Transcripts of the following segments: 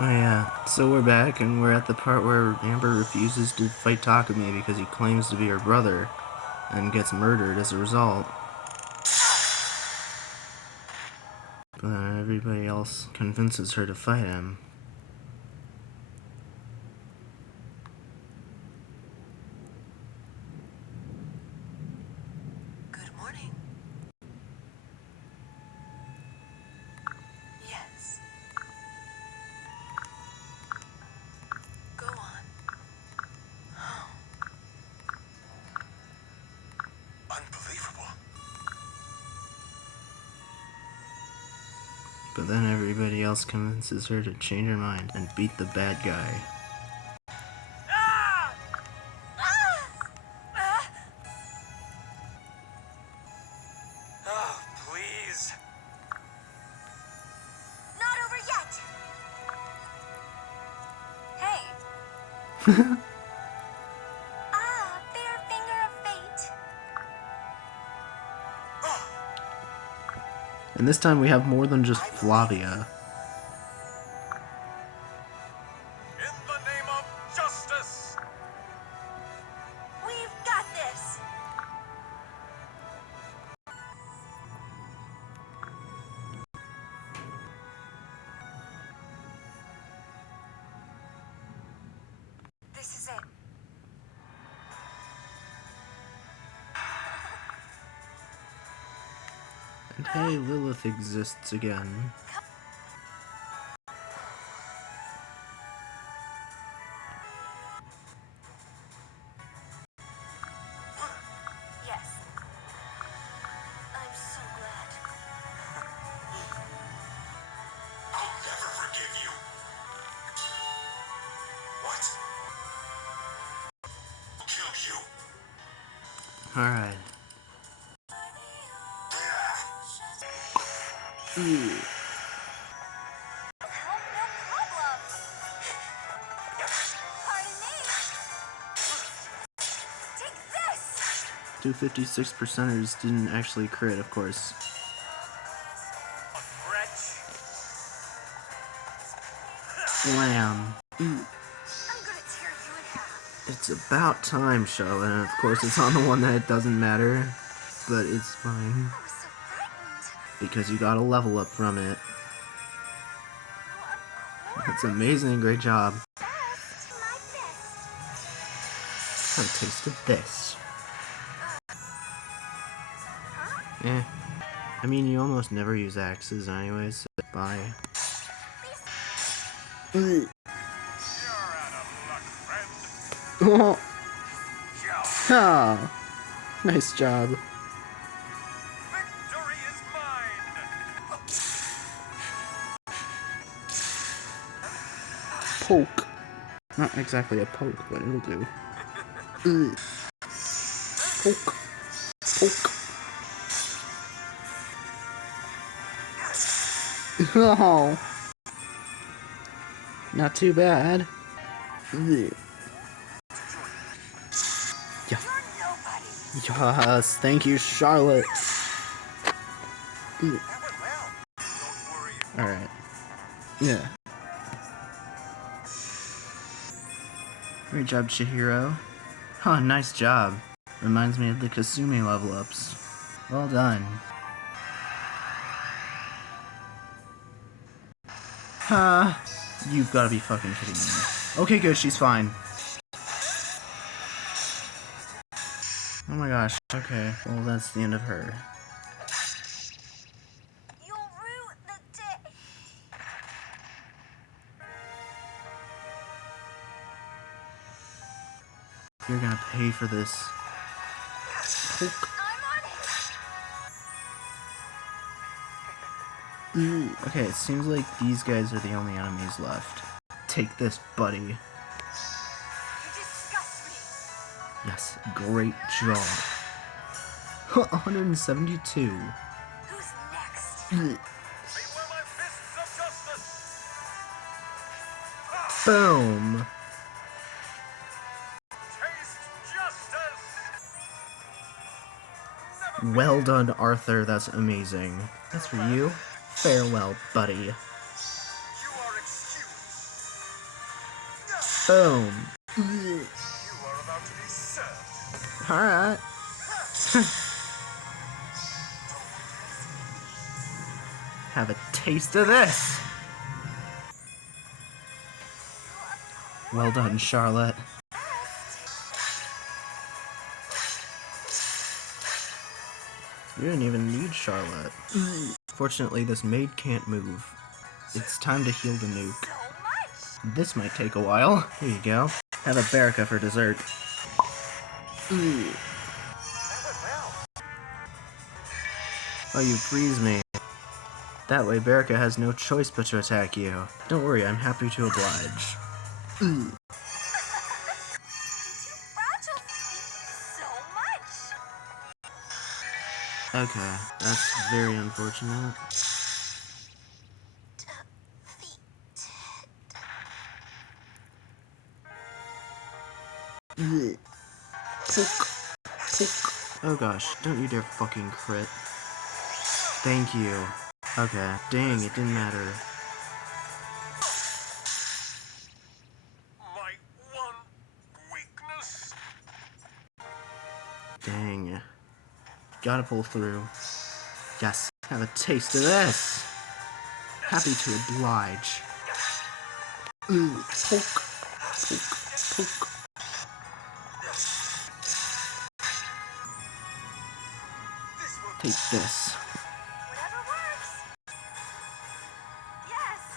Oh yeah, so we're back and we're at the part where Amber refuses to fight Takumi because he claims to be her brother and gets murdered as a result. But then everybody else convinces her to fight him. Good morning. Yes. Go on. Unbelievable. But then everybody else convinces her to change her mind and beat the bad guy. Ah! Oh, please. Not over yet. Hey. Fair finger of fate. And this time we have more than just Flavia. In the name of justice. We've got this. This is it. And hey, Lilith exists again. Yes. I'm so glad. I'll never forgive you. What? I'll kill you. Alright. Ooh. Help, no problem. Pardon me. Take this. 256%ers didn't actually crit, of course. Slam. I'm gonna tear you in half. It's about time, Charlotte, and of course it's on the one that it doesn't matter, but it's fine. I was so frightened. Because you got a level up from it. Well, It's amazing, great job. best. My best. Have a taste of this. Huh? Eh. I mean, you almost never use axes anyways, so bye. You're out of luck, friend. Oh. Ah. Nice job. Victory is mine. Poke. Not exactly a poke, but it'll do. Poke. Poke. Oh. Not too bad. Yeah. You're nobody. Yes, thank you, Charlotte. That went well. Don't worry. Alright. Yeah. Great job, Chihiro. Huh, nice job. Reminds me of the Kasumi level ups. Well done. Ha! You've gotta be fucking kidding me. Okay, good, she's fine. Oh my gosh, okay. Well, that's the end of her. You'll rue the day. You're gonna pay for this. Poke. I'm on it. Okay, it seems like these guys are the only enemies left. Take this, buddy. You disgust me. Yes, great job. 172. Who's next? Mm. Beware my fists of justice. Boom. Taste justice. Well done, Arthur. That's amazing. That's for you. Farewell, buddy. You are excused. Boom. You are about to be served. Alright. Have a taste of this. Well done, Charlotte. You didn't even need Charlotte. Fortunately, this maid can't move. It's time to heal the nuke. This might take a while. Here you go. Have a Berica for dessert. Oh, you freeze me. That way Berica has no choice but to attack you. Don't worry, I'm happy to oblige. Okay, that's very unfortunate. Poke. Poke. Oh gosh, don't you dare fucking crit. Thank you. Okay, dang, it didn't matter. My one weakness. Dang. Gotta pull through. Yes, have a taste of this. Happy to oblige. Poke. Poke. Poke. Take this.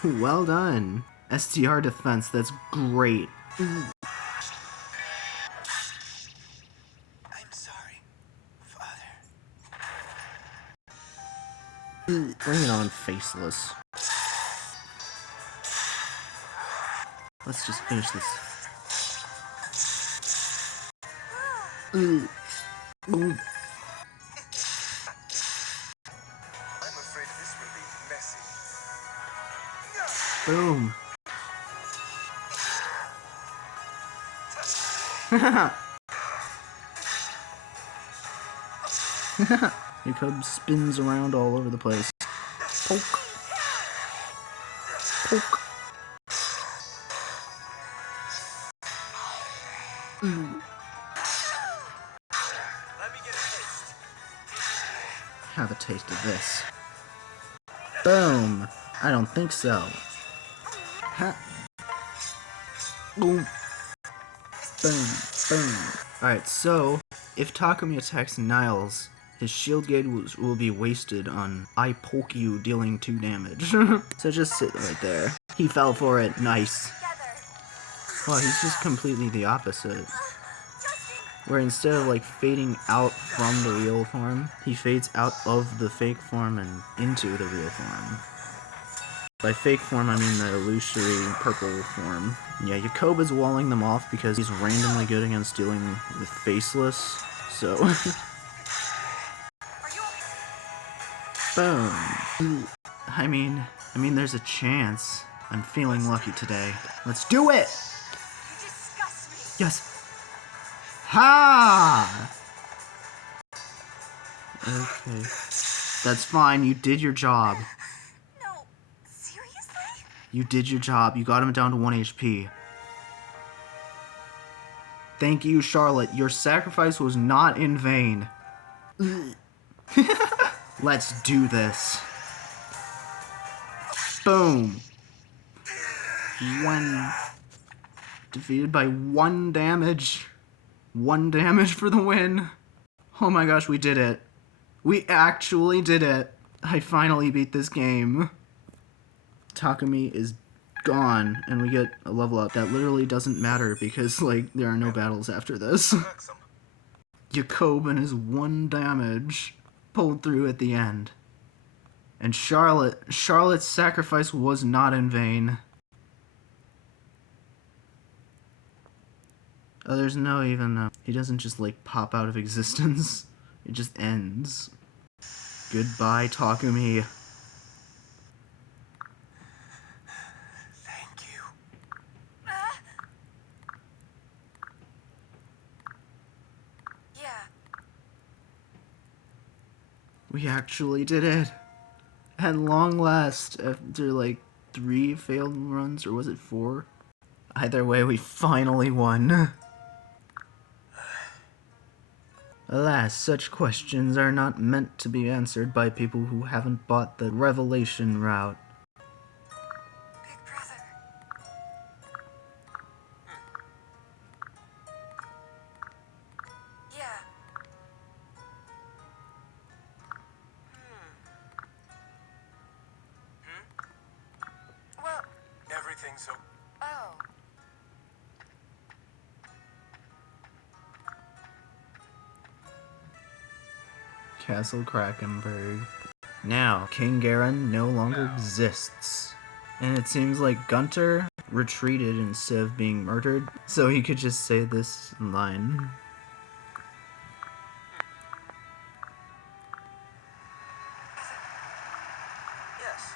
Well done. STR defense, that's great. I'm sorry, Father. Bring it on, Faceless. Let's just finish this. I'm afraid this will be messy. Boom. Your cub spins around all over the place. Poke. Poke. Let me get a taste. Have a taste of this. Boom. I don't think so. Ha. Boom. Boom. Boom. Alright, so if Takumi attacks Niles, his shield gauge will be wasted on I poke you dealing 2 damage. So just sit right there. He fell for it. Nice. Well, he's just completely the opposite. Where instead of like fading out from the real form, he fades out of the fake form and into the real form. By fake form, I mean the illusory purple form. Yeah, Yakoba's walling them off because he's randomly good against dealing with Faceless, so... Boom. I mean, there's a chance. I'm feeling lucky today. Let's do it! Yes! Ha! Okay. That's fine, you did your job. No, seriously? You did your job. You got him down to 1 HP. Thank you, Charlotte. Your sacrifice was not in vain. Let's do this. Boom. Defeated by 1 damage. 1 damage for the win. Oh my gosh, we did it. We actually did it. I finally beat this game. Takumi is gone, and we get a level up that literally doesn't matter because, like, there are no battles after this. Jacob and his 1 damage pulled through at the end. And Charlotte's sacrifice was not in vain. Oh, there's no even, he doesn't just, like, pop out of existence. It just ends. Goodbye, Takumi. Thank you. Yeah. We actually did it. At long last, after, like, 3 failed runs, or was it 4? Either way, we finally won. Alas, such questions are not meant to be answered by people who haven't bought the revelation route. Big brother. Yeah. Well, Everything's so. oh. Castle Krakenberg. Now, King Garen no longer exists. And it seems like Gunter retreated instead of being murdered, so he could just say this line. Yes.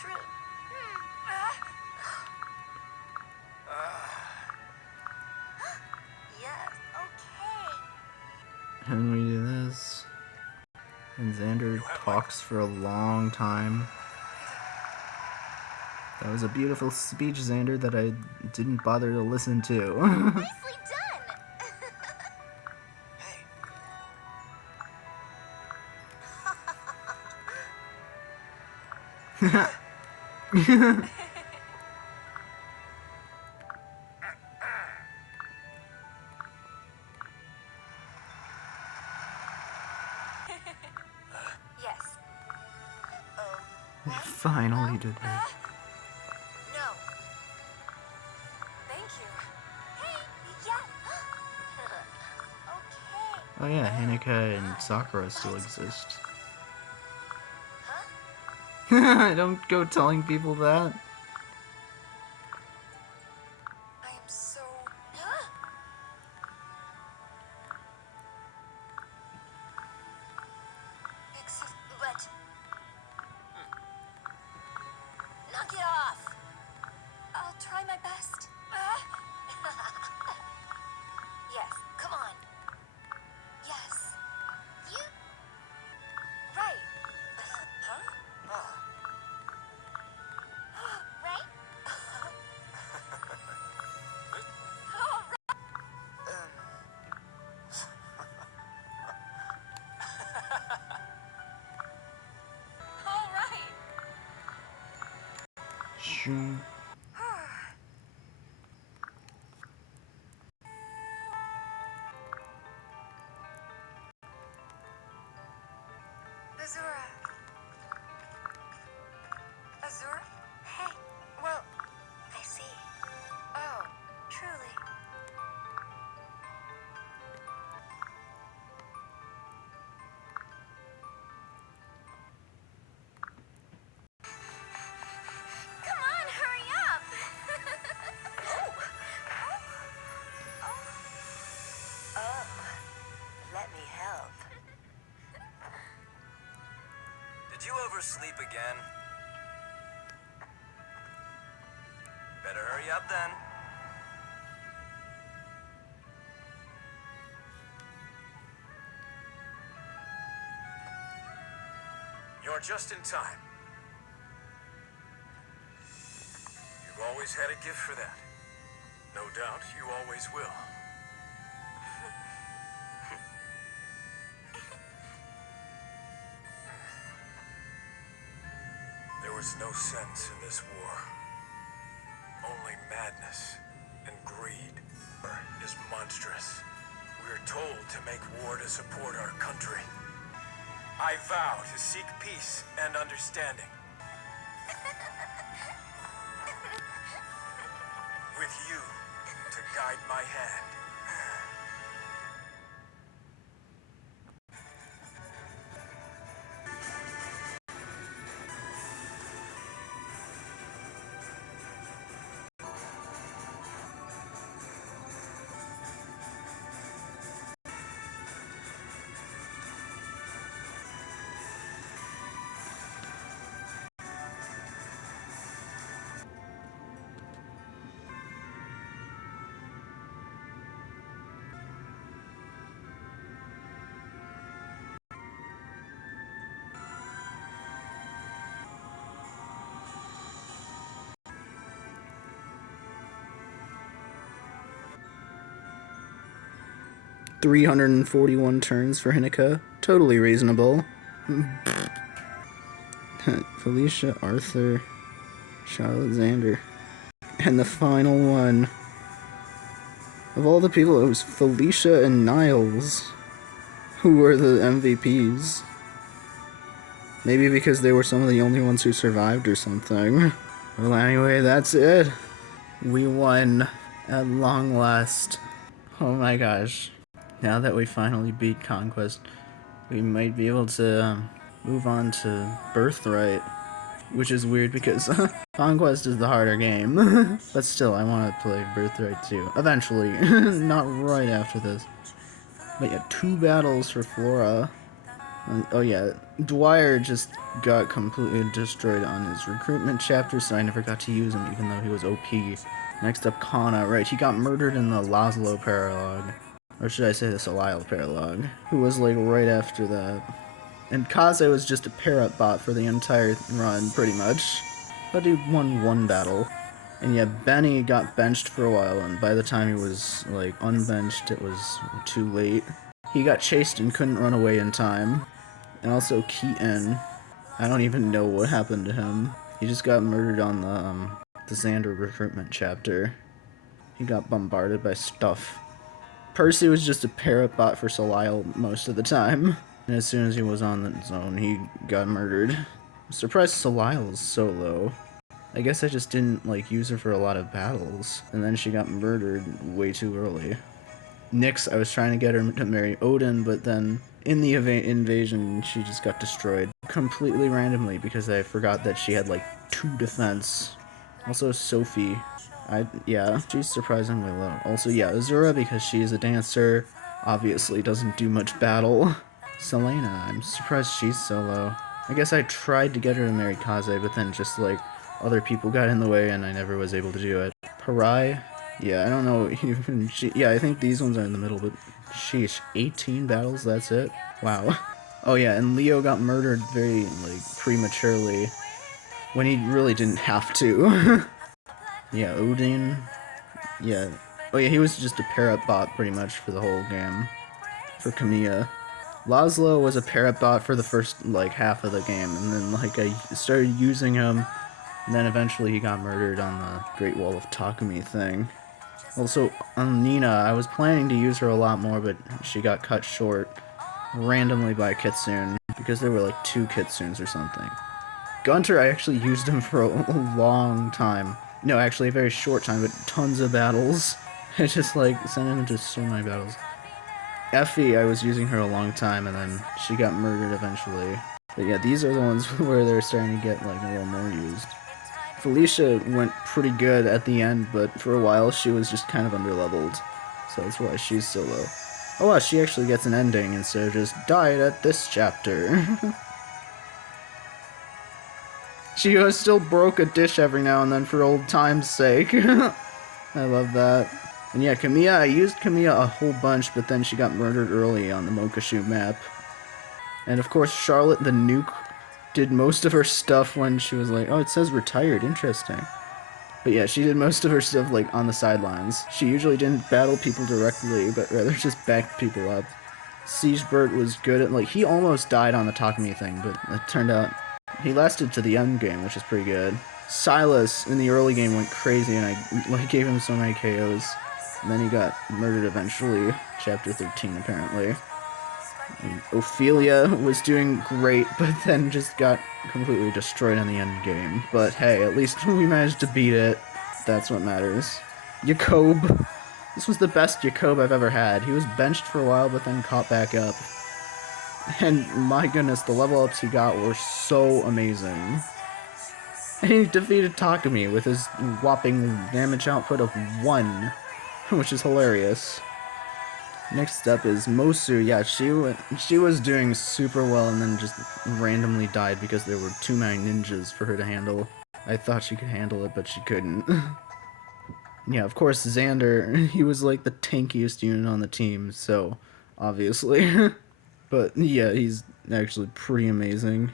True. Yes, okay. And we do this. And Xander talks for a long time. That was a beautiful speech, Xander, that I didn't bother to listen to. Nicely done. Hey. Yes. Oh. We finally did it. No. Thank you. Hey, yeah. Okay. Oh yeah, Hanukkah and Sakura still exist. Huh? Don't go telling people that. I am so. Except, but. Knock it off. I'll try my best. Yes, come on. Yes. You. Right. Huh? Right? Oh, all right. Shoo. Azura. Azura? Hey. Well, I see. Oh, truly. Come on, hurry up. Oh. Oh. Let me help. Did you oversleep again? Better hurry up then. You're just in time. You've always had a gift for that. No doubt you always will. There was no sense in this war. Only madness and greed. War is monstrous. We're told to make war to support our country. I vow to seek peace and understanding. With you to guide my hand. 341 turns for Hinika. Totally reasonable. Felicia, Arthur, Charlotte, Xander. And the final one. Of all the people, it was Felicia and Niles who were the MVPs. Maybe because they were some of the only ones who survived or something. Well, anyway, that's it. We won at long last. Oh my gosh. Now that we finally beat Conquest, we might be able to move on to Birthright. Which is weird because Conquest is the harder game. But still, I want to play Birthright too. Eventually. Not right after this. But yeah, 2 battles for Flora. Oh yeah, Dwyer just got completely destroyed on his recruitment chapter, so I never got to use him even though he was OP. Next up, Kana. Right, he got murdered in the Laszlo paralogue. Or should I say the Salile paralogue. Who was like right after that. And Kaze was just a pair-up bot for the entire run, pretty much. But he won 1 battle. And yeah, Benny got benched for a while, and by the time he was, like, unbenched, it was too late. He got chased and couldn't run away in time. And also Keaton. I don't even know what happened to him. He just got murdered on the Xander recruitment chapter. He got bombarded by stuff. Percy was just a pair-up bot for Salile most of the time. And as soon as he was on the zone, he got murdered. I'm surprised Salile's so low. I guess I just didn't, like, use her for a lot of battles. And then she got murdered way too early. Nyx, I was trying to get her to marry Odin, but then in the invasion, she just got destroyed. Completely randomly, because I forgot that she had, like, 2 defense. Also, Sophie. Yeah, she's surprisingly low. Also, yeah, Azura, because she's a dancer, obviously doesn't do much battle. Selena, I'm surprised she's so low. I guess I tried to get her to marry Kaze, but then just, like, other people got in the way and I never was able to do it. Parai? Yeah, I don't know even yeah, I think these ones are in the middle, but sheesh, 18 battles, that's it? Wow. Oh yeah, and Leo got murdered very, like, prematurely, when he really didn't have to. Yeah, Odin. Yeah. Oh yeah, he was just a pair-up bot pretty much for the whole game. For Kamiya. Laszlo was a pair-up bot for the first, like, half of the game, and then, like, I started using him, and then eventually he got murdered on the Great Wall of Takumi thing. Also, on Nina, I was planning to use her a lot more, but she got cut short randomly by Kitsune, because there were, like, 2 Kitsunes or something. Gunter, I actually used him for a long time. No, actually a very short time, but tons of battles. I just, like, sent him into so many battles. Effie, I was using her a long time, and then she got murdered eventually. But yeah, these are the ones where they're starting to get, like, a little more used. Felicia went pretty good at the end, but for a while she was just kind of underleveled. So that's why she's so low. Oh wow, she actually gets an ending instead of just died at this chapter. She still broke a dish every now and then for old time's sake. I love that. And yeah, Kamiya, I used Kamiya a whole bunch, but then she got murdered early on the Mokashu map. And of course, Charlotte the Nuke did most of her stuff when she was like, oh, it says retired, interesting. But yeah, she did most of her stuff, like, on the sidelines. She usually didn't battle people directly, but rather just backed people up. Siegebert was good at, like, he almost died on the Takumi thing, but it turned out he lasted to the end game, which is pretty good. Silas, in the early game, went crazy, and I, like, gave him so many KOs. And then he got murdered eventually, chapter 13, apparently. And Ophelia was doing great, but then just got completely destroyed in the end game. But hey, at least we managed to beat it. That's what matters. Jacob. This was the best Jacob I've ever had. He was benched for a while, but then caught back up. And my goodness, the level ups he got were so amazing. And he defeated Takumi with his whopping damage output of 1, which is hilarious. Next up is Mosu. Yeah, she was doing super well and then just randomly died because there were too many ninjas for her to handle. I thought she could handle it, but she couldn't. Yeah, of course, Xander, he was like the tankiest unit on the team, so obviously. But yeah, he's actually pretty amazing.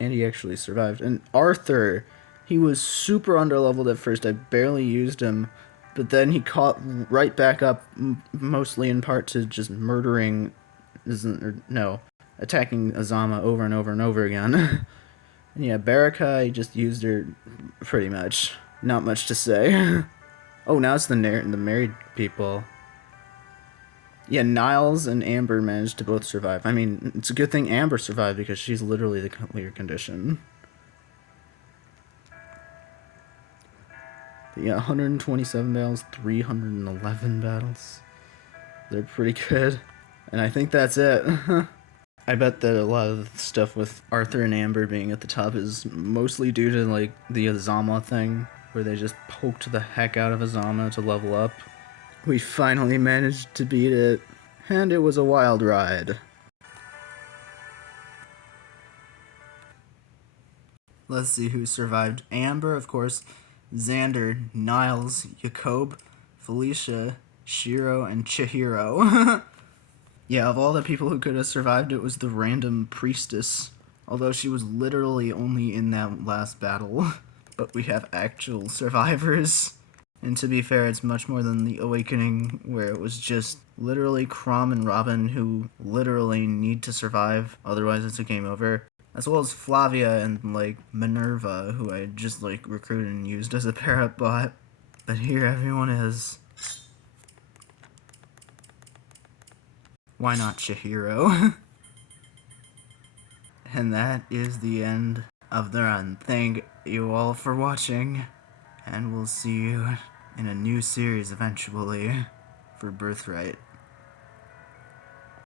And he actually survived. And Arthur, he was super underleveled at first. I barely used him. but then he caught right back up, mostly in part to just murdering, attacking Azama over and over and over again. And yeah, Barakai just used her pretty much. Not much to say. Oh, now it's the married people. Yeah, Niles and Amber managed to both survive. I mean, it's a good thing Amber survived because she's literally the clear condition. But yeah, 127 battles, 311 battles. They're pretty good. And I think that's it. I bet that a lot of the stuff with Arthur and Amber being at the top is mostly due to, like, the Azama thing, where they just poked the heck out of Azama to level up. We finally managed to beat it, and it was a wild ride. Let's see who survived. Amber, of course, Xander, Niles, Jacob, Felicia, Shiro, and Chihiro. Yeah, of all the people who could have survived, it was the random priestess. Although she was literally only in that last battle. But we have actual survivors. And to be fair, it's much more than the Awakening, where it was just literally Crom and Robin who literally need to survive, otherwise it's a game over. As well as Flavia and, like, Minerva, who I just, like, recruited and used as a pair-up bot. But here everyone is. Why not Chihiro? And that is the end of the run. Thank you all for watching, and we'll see you in a new series eventually for Birthright.